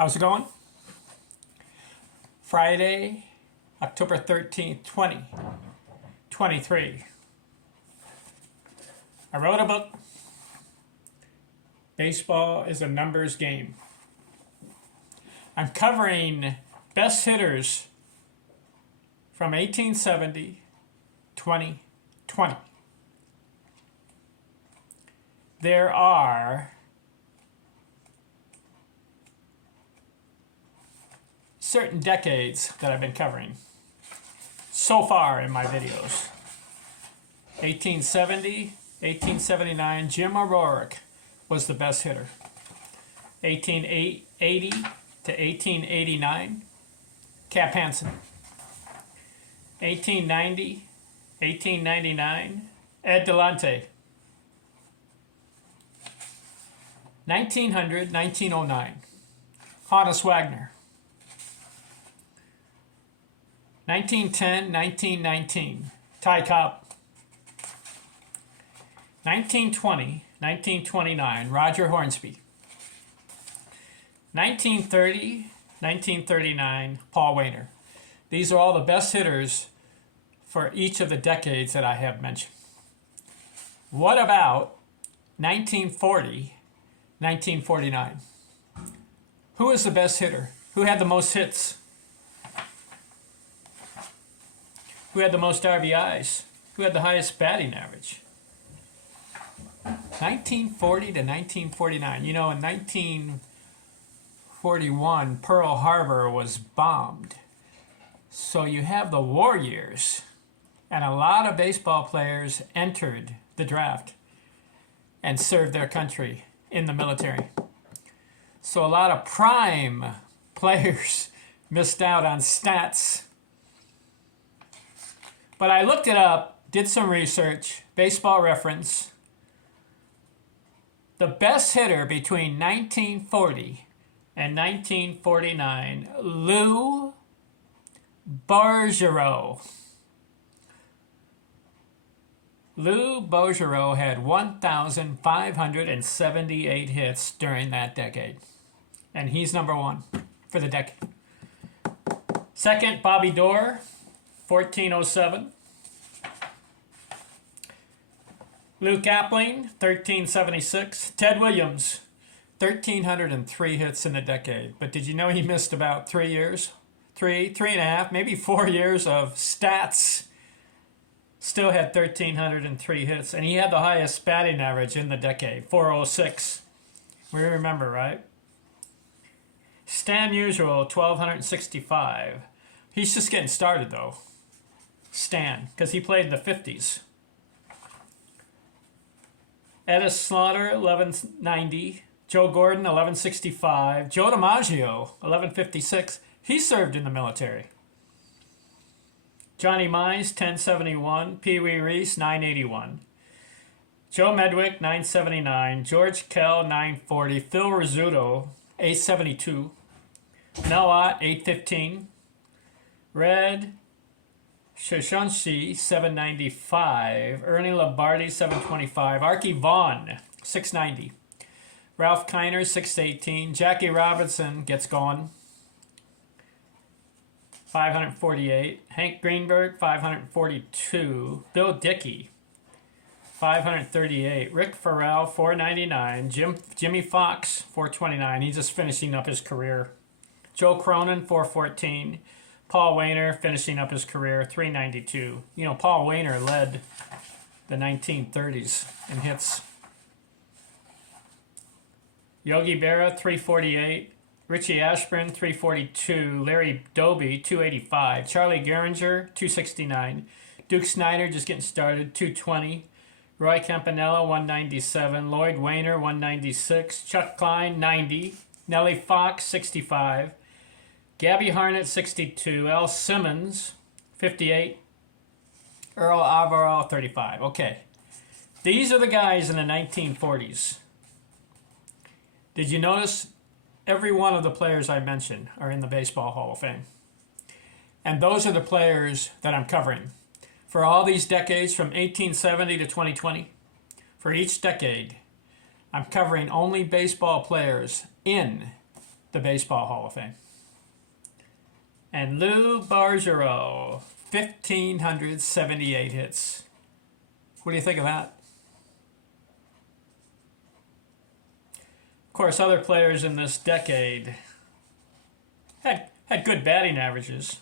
How's it going? Friday, October 13th, 2023. I wrote a book. Baseball is a numbers game. I'm covering best hitters from 1870, 2020. There are certain decades that I've been covering so far in my videos. 1870, 1879, Jim O'Rourke was the best hitter. 1880 to 1889, Cap Hansen. 1890, 1899, Ed Delante. 1900, 1909, Honus Wagner. 1910, 1919, Ty Cobb. 1920, 1929, Roger Hornsby. 1930, 1939, Paul Waner. These are all the best hitters for each of the decades that I have mentioned. What about 1940, 1949? Who is the best hitter? Who had the most hits? Who had the most RBIs? Who had the highest batting average? 1940 to 1949. You know, in 1941, Pearl Harbor was bombed. So you have the war years, and a lot of baseball players entered the draft and served their country in the military. So a lot of prime players missed out on stats. But I looked it up, did some research, Baseball Reference. The best hitter between 1940 and 1949, Lou Bergeron. Lou Bergeron had 1,578 hits during that decade. And he's number one for the decade. Second, Bobby Doerr, 1407. Lou Kapling, 1376. Ted Williams, 1,303 hits in the decade. But did you know he missed about 3 years? Three and a half, maybe 4 years of stats. Still had 1,303 hits. And he had the highest batting average in the decade, 406. We remember, right? Stan Musial, 1,265. He's just getting started, though. Stan, because he played in the 50s. Edis Slaughter, 1190. Joe Gordon, 1165. Joe DiMaggio, 1156. He served in the military. Johnny Mize, 1071. Pee Wee Reese, 981. Joe Medwick, 979. George Kell, 940. Phil Rizzuto, 872. Mel Ott, 815. Red Shoshansky, 795. Ernie Lombardi, 725. Archie Vaughn, 690. Ralph Kiner, 618. Jackie Robinson gets going, 548. Hank Greenberg, 542. Bill Dickey, 538. Rick Farrell, 499. Jimmy Fox, 429. He's just finishing up his career. Joe Cronin, 414. Paul Waner finishing up his career, 392. You know, Paul Waner led the 1930s in hits. Yogi Berra, 348. Richie Ashburn, 342. Larry Doby, 285. Charlie Gehringer, 269. Duke Snider, just getting started, 220. Roy Campanella, 197. Lloyd Wainer, 196. Chuck Klein, 90. Nellie Fox, 65. Gabby Harnett, 62. Al Simmons, 58. Earl Averill, 35. Okay. These are the guys in the 1940s. Did you notice every one of the players I mentioned are in the Baseball Hall of Fame? And those are the players that I'm covering. For all these decades, from 1870 to 2020, for each decade, I'm covering only baseball players in the Baseball Hall of Fame. And Lou Bargero, 1,578 hits. What do you think of that? Of course, other players in this decade had good batting averages.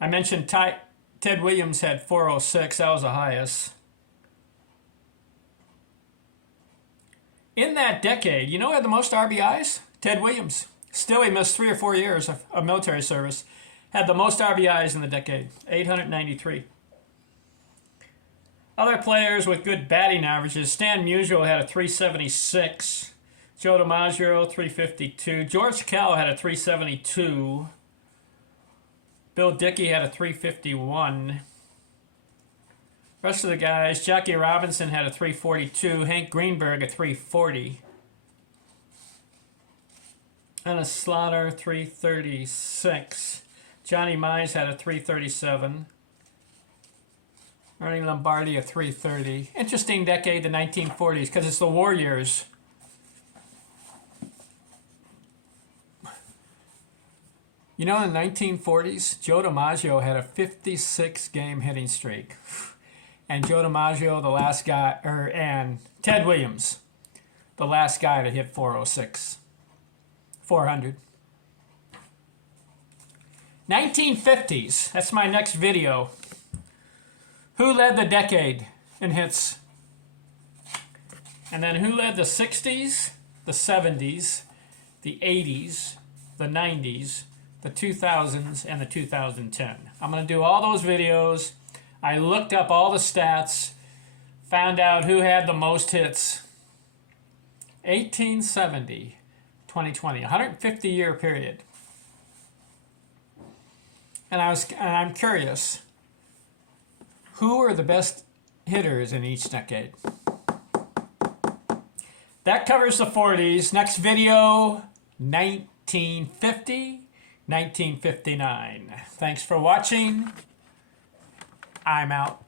I mentioned Ted Williams had 406. That was the highest. In that decade, you know who had the most RBIs? Ted Williams. Still, he missed 3 or 4 years of military service. Had the most RBIs in the decade, 893. Other players with good batting averages, Stan Musial had a 376. Joe DiMaggio, 352. George Kell had a 372. Bill Dickey had a 351. Rest of the guys, Jackie Robinson had a 342. Hank Greenberg a 340. Dennis Slaughter, 336. Johnny Mize had a 337. Ernie Lombardi a 330. Interesting decade, the 1940s, because it's the war years. You know, in the 1940s, Joe DiMaggio had a 56-game hitting streak. And Joe DiMaggio, the last guy, and Ted Williams, the last guy to hit 406. 400. 1950s, that's my next video. Who led the decade in hits? And then who led the 60s, the 70s, the 80s, the 90s, the 2000s, and the 2010. I'm going to do all those videos. I looked up all the stats, found out who had the most hits. 1870, 2020, 150-year period. And I'm curious, who are the best hitters in each decade? That covers the 40s. Next video, 1950, 1959. Thanks for watching. I'm out.